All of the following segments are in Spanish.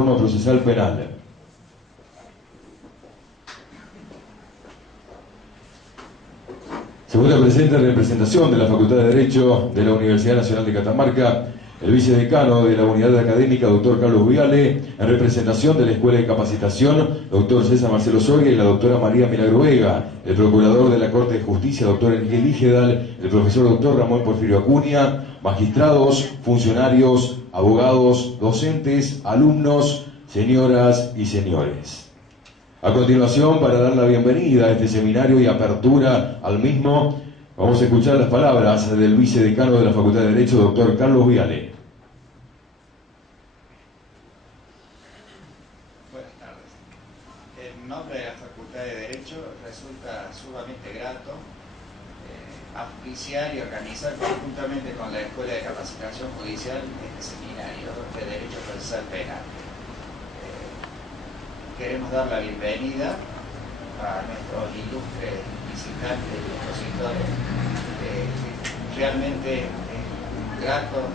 reforma procesal penal. Segunda presente en representación de la Facultad de Derecho de la Universidad Nacional de Catamarca, el vicedecano de la Unidad Académica, doctor Carlos Viale, en representación de la Escuela de Capacitación, doctor César Marcelo Soria y la doctora María Milagro Vega, el procurador de la Corte de Justicia, doctor Enrique Ligedal, el profesor doctor Ramón Porfirio Acuña, magistrados, funcionarios, abogados, docentes, alumnos, señoras y señores. A continuación, para dar la bienvenida a este seminario y apertura al mismo, vamos a escuchar las palabras del vicedecano de la Facultad de Derecho, doctor Carlos Viale. Buenas tardes. En nombre de la Facultad de Derecho resulta sumamente grato auspiciar y organizar conjuntamente con la Escuela de Capacitación Judicial este seminario de Derecho Procesal Penal. Queremos dar la bienvenida a nuestros ilustres visitantes y expositores. Realmente es un grato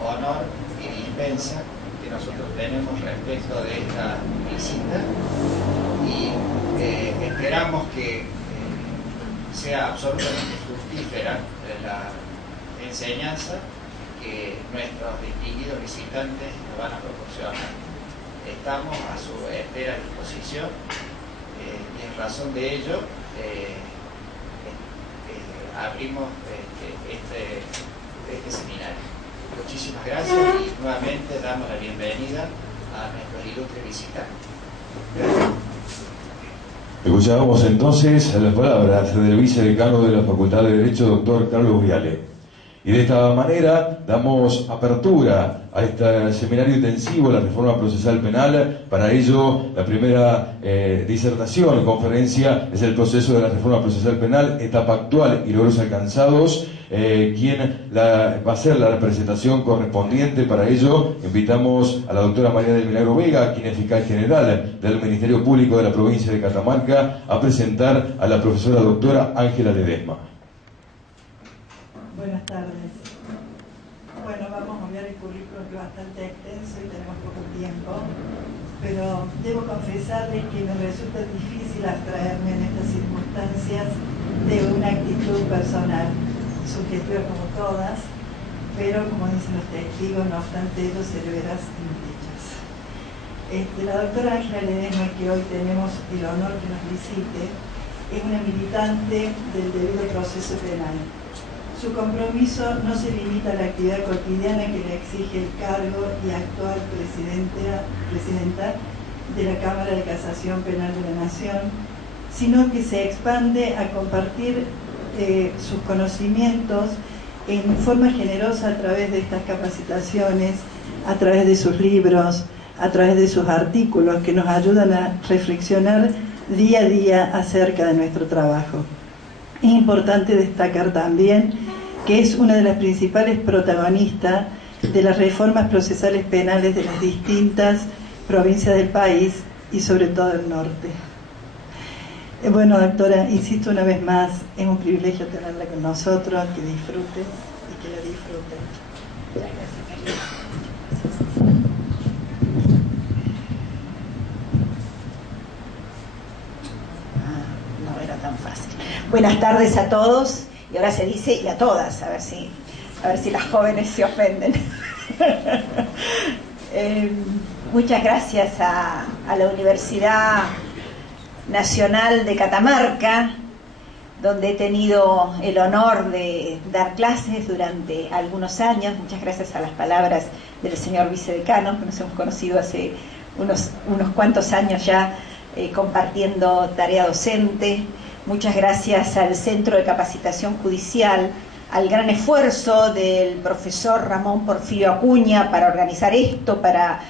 honor y dispensa que nosotros tenemos respecto de esta visita y esperamos que sea absolutamente fructífera la enseñanza que nuestros distinguidos visitantes nos van a proporcionar. Estamos a su entera disposición y en razón de ello abrimos este seminario. Muchísimas gracias y nuevamente damos la bienvenida a nuestros ilustres visitantes. Gracias. Escuchábamos entonces las palabras del vicedecano de la Facultad de Derecho, doctor Carlos Viale. Y de esta manera damos apertura a este seminario intensivo, la reforma procesal penal. Para ello, la primera disertación, conferencia, es el proceso de la reforma procesal penal, etapa actual y logros alcanzados. Quien va a hacer la representación correspondiente para ello, invitamos a la doctora María del Milagro Vega, quien es fiscal general del Ministerio Público de la provincia de Catamarca, a presentar a la profesora doctora Ángela Ledesma. Buenas tardes. Bueno, vamos a ver el currículum, que es bastante extenso y tenemos poco tiempo, pero debo confesarles que me resulta difícil abstraerme en estas circunstancias de una actitud personal, subjetiva como todas, pero como dicen los testigos, no obstante ello, severas y dichas. La doctora Ángela Ledesma, que hoy tenemos el honor que nos visite, es una militante del debido proceso penal. Su compromiso no se limita a la actividad cotidiana que le exige el cargo y actual presidenta de la Cámara de Casación Penal de la Nación, sino que se expande a compartir sus conocimientos en forma generosa a través de estas capacitaciones, a través de sus libros, a través de sus artículos que nos ayudan a reflexionar día a día acerca de nuestro trabajo. Es importante destacar también que es una de las principales protagonistas de las reformas procesales penales de las distintas provincias del país y sobre todo del norte. Bueno, doctora, insisto una vez más, es un privilegio tenerla con nosotros, que disfrute y que la disfruten. Muchas gracias. No era tan fácil. Buenas tardes a todos, y ahora se dice y a todas, a ver si las jóvenes se ofenden. Muchas gracias a la Universidad Nacional de Catamarca, donde he tenido el honor de dar clases durante algunos años. Muchas gracias a las palabras del señor vicedecano, que nos hemos conocido hace unos cuantos años ya, compartiendo tarea docente. Muchas gracias al Centro de Capacitación Judicial, al gran esfuerzo del profesor Ramón Porfirio Acuña para organizar esto, para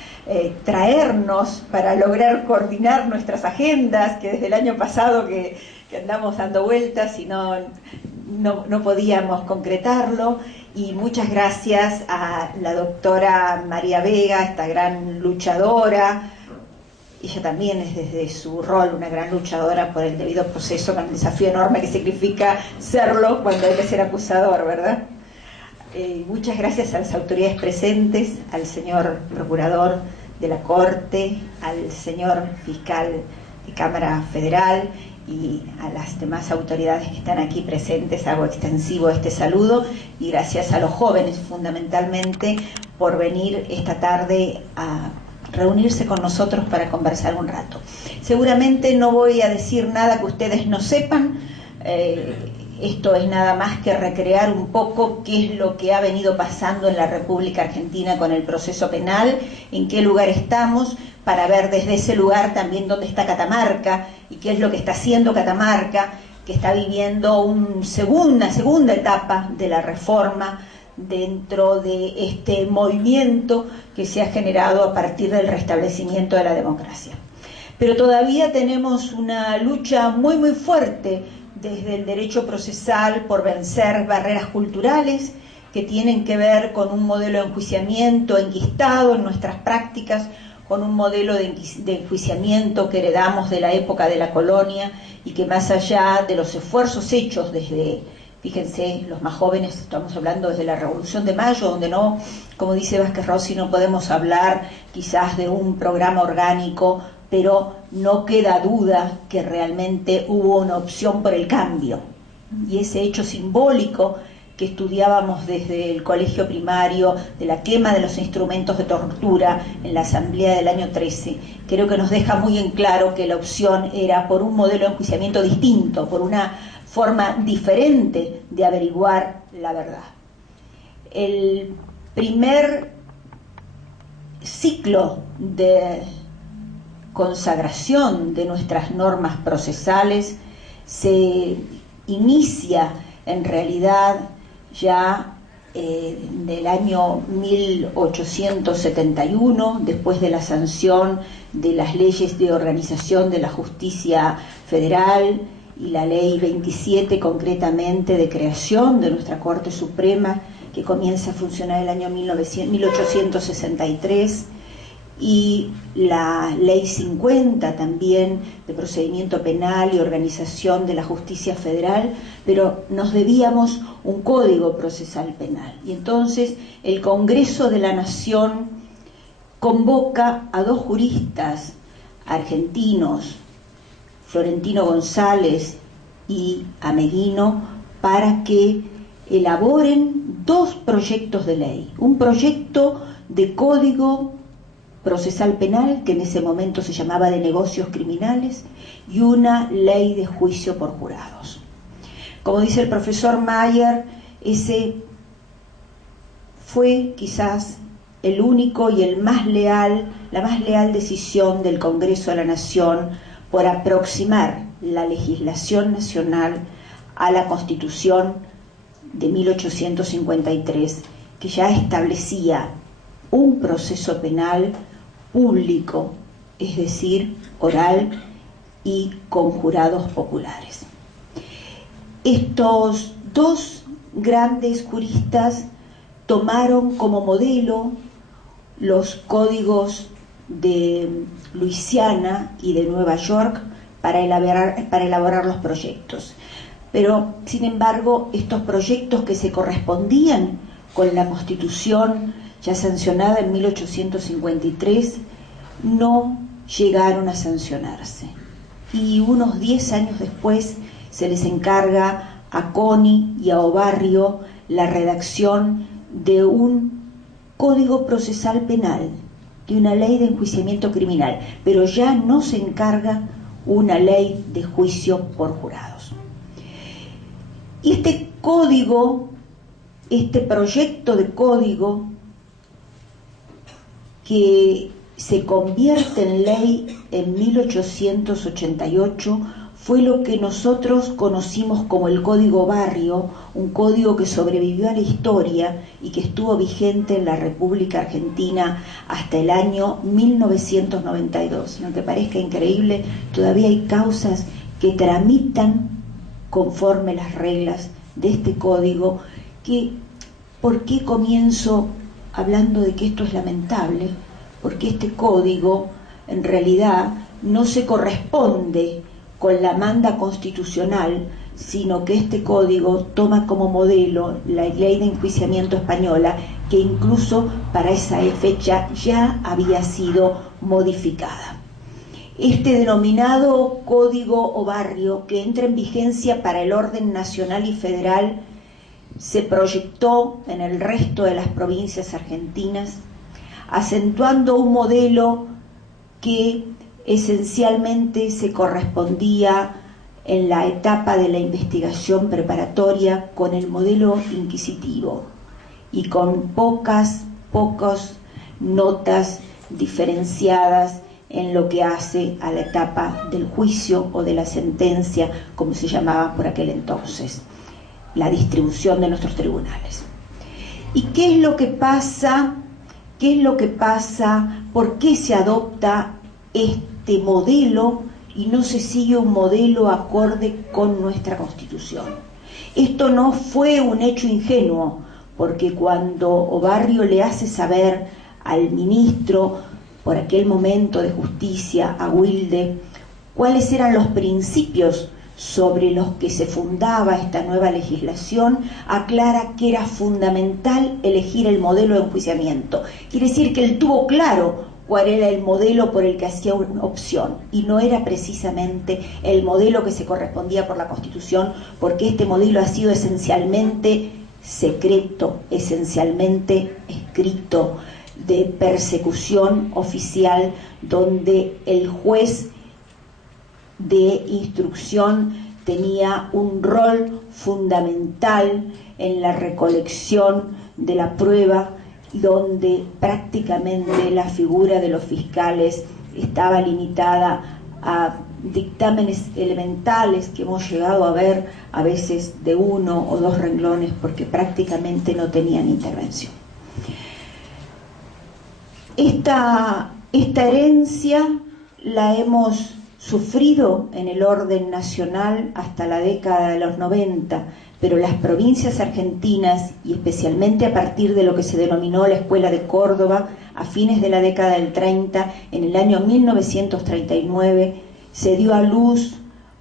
traernos, para lograr coordinar nuestras agendas, que desde el año pasado que andamos dando vueltas y no podíamos concretarlo. Y muchas gracias a la doctora María Vega, esta gran luchadora. Ella también es desde su rol una gran luchadora por el debido proceso, con el desafío enorme que significa serlo cuando hay que ser acusador, ¿verdad? Muchas gracias a las autoridades presentes, al señor procurador de la Corte, al señor fiscal de Cámara Federal y a las demás autoridades que están aquí presentes, hago extensivo este saludo, y gracias a los jóvenes fundamentalmente por venir esta tarde a reunirse con nosotros para conversar un rato. Seguramente no voy a decir nada que ustedes no sepan, esto es nada más que recrear un poco qué es lo que ha venido pasando en la República Argentina con el proceso penal, en qué lugar estamos, para ver desde ese lugar también dónde está Catamarca y qué es lo que está haciendo Catamarca, que está viviendo una segunda etapa de la reforma dentro de este movimiento que se ha generado a partir del restablecimiento de la democracia. Pero todavía tenemos una lucha muy muy fuerte desde el derecho procesal por vencer barreras culturales que tienen que ver con un modelo de enjuiciamiento enquistado en nuestras prácticas, con un modelo de enjuiciamiento que heredamos de la época de la colonia y que más allá de los esfuerzos hechos desde, fíjense, los más jóvenes, estamos hablando desde la Revolución de Mayo, donde no, como dice Vázquez Rossi, no podemos hablar quizás de un programa orgánico, pero no queda duda que realmente hubo una opción por el cambio. Y ese hecho simbólico que estudiábamos desde el colegio primario, de la quema de los instrumentos de tortura en la asamblea del año 13, creo que nos deja muy en claro que la opción era por un modelo de enjuiciamiento distinto, por una forma diferente de averiguar la verdad. El primer ciclo de consagración de nuestras normas procesales se inicia en realidad ya del año 1871, después de la sanción de las leyes de organización de la justicia federal y la ley 27 concretamente de creación de nuestra Corte Suprema, que comienza a funcionar el año 1863, y la ley 50 también de procedimiento penal y organización de la justicia federal, pero nos debíamos un código procesal penal. Y entonces el Congreso de la Nación convoca a dos juristas argentinos, Florentino González y Ameguino, para que elaboren dos proyectos de ley, un proyecto de código procesal penal, que en ese momento se llamaba de negocios criminales, y una ley de juicio por jurados. Como dice el profesor Mayer, ese fue quizás el único y la más leal decisión del Congreso de la Nación por aproximar la legislación nacional a la Constitución de 1853, que ya establecía un proceso penal público, es decir, oral y con jurados populares. Estos dos grandes juristas tomaron como modelo los códigos de Luisiana y de Nueva York para elaborar los proyectos. Pero, sin embargo, estos proyectos que se correspondían con la Constitución ya sancionada en 1853, no llegaron a sancionarse. Y unos 10 años después se les encarga a Coni y a Obarrio la redacción de un código procesal penal, de una ley de enjuiciamiento criminal, pero ya no se encarga una ley de juicio por jurados. Y este código, este proyecto de código, que se convierte en ley en 1888, fue lo que nosotros conocimos como el Código Barrio, un código que sobrevivió a la historia y que estuvo vigente en la República Argentina hasta el año 1992. Y aunque parezca increíble, todavía hay causas que tramitan conforme las reglas de este código. ¿Por qué comienzo hablando de que esto es lamentable? Porque este código en realidad no se corresponde con la manda constitucional, sino que este código toma como modelo la ley de enjuiciamiento española, que incluso para esa fecha ya había sido modificada. Este denominado código o barrio, que entra en vigencia para el orden nacional y federal, se proyectó en el resto de las provincias argentinas, acentuando un modelo que esencialmente se correspondía en la etapa de la investigación preparatoria con el modelo inquisitivo y con pocas notas diferenciadas en lo que hace a la etapa del juicio o de la sentencia, como se llamaba por aquel entonces, la distribución de nuestros tribunales. ¿Y qué es lo que pasa? ¿Qué es lo que pasa? ¿Por qué se adopta este modelo y no se sigue un modelo acorde con nuestra Constitución? Esto no fue un hecho ingenuo, porque cuando Obarrio le hace saber al ministro por aquel momento de Justicia, a Wilde, cuáles eran los principios sobre los que se fundaba esta nueva legislación, aclara que era fundamental elegir el modelo de enjuiciamiento. Quiere decir que él tuvo claro cuál era el modelo por el que hacía una opción, y no era precisamente el modelo que se correspondía por la Constitución, porque este modelo ha sido esencialmente secreto, esencialmente escrito, de persecución oficial, donde el juez de instrucción tenía un rol fundamental en la recolección de la prueba, donde prácticamente la figura de los fiscales estaba limitada a dictámenes elementales que hemos llegado a ver a veces de 1 o 2 renglones, porque prácticamente no tenían intervención. Esta herencia la hemos sufrido en el orden nacional hasta la década de los 90, pero las provincias argentinas, y especialmente a partir de lo que se denominó la Escuela de Córdoba, a fines de la década del 30, en el año 1939, se dio a luz,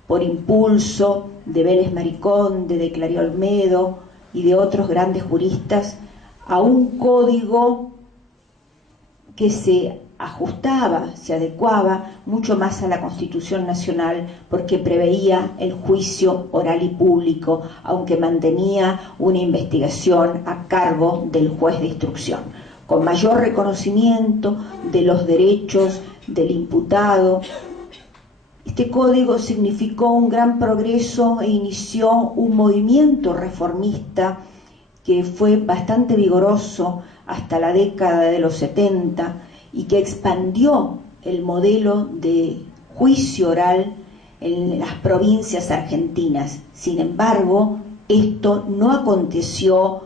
por impulso de Vélez Mariconde, de Clario Olmedo y de otros grandes juristas, a un código que se ajustaba, se adecuaba mucho más a la Constitución Nacional, porque preveía el juicio oral y público, aunque mantenía una investigación a cargo del juez de instrucción, con mayor reconocimiento de los derechos del imputado. Este código significó un gran progreso e inició un movimiento reformista que fue bastante vigoroso hasta la década de los 70 y que expandió el modelo de juicio oral en las provincias argentinas. Sin embargo, esto no aconteció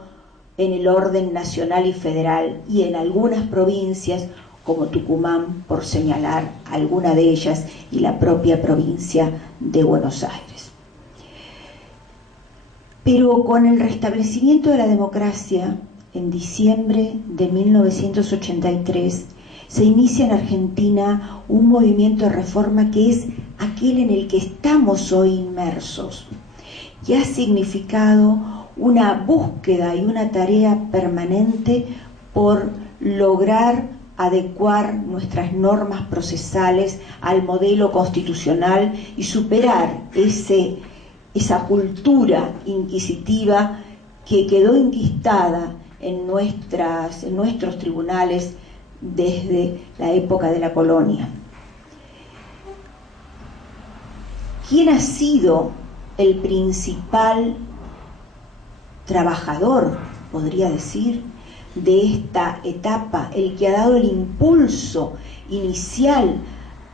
en el orden nacional y federal, y en algunas provincias, como Tucumán, por señalar alguna de ellas, y la propia provincia de Buenos Aires. Pero con el restablecimiento de la democracia, en diciembre de 1983, se inicia en Argentina un movimiento de reforma que es aquel en el que estamos hoy inmersos, y ha significado una búsqueda y una tarea permanente por lograr adecuar nuestras normas procesales al modelo constitucional y superar esa cultura inquisitiva que quedó enquistada en nuestros tribunales desde la época de la colonia. ¿Quién ha sido el principal trabajador, podría decir, de esta etapa, el que ha dado el impulso inicial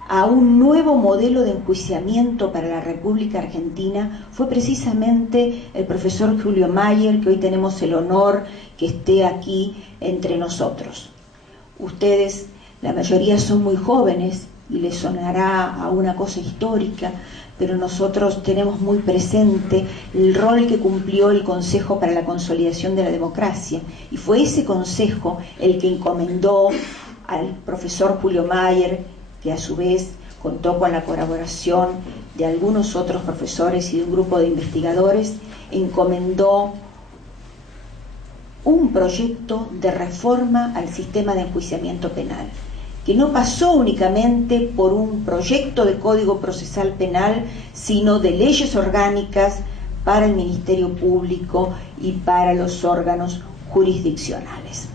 a un nuevo modelo de enjuiciamiento para la República Argentina? Fue precisamente el profesor Julio Mayer, que hoy tenemos el honor que esté aquí entre nosotros. Ustedes, la mayoría son muy jóvenes y les sonará a una cosa histórica, pero nosotros tenemos muy presente el rol que cumplió el Consejo para la Consolidación de la Democracia, y fue ese consejo el que encomendó al profesor Julio Mayer, que a su vez contó con la colaboración de algunos otros profesores y de un grupo de investigadores, encomendó un proyecto de reforma al sistema de enjuiciamiento penal, que no pasó únicamente por un proyecto de Código Procesal Penal, sino de leyes orgánicas para el Ministerio Público y para los órganos jurisdiccionales.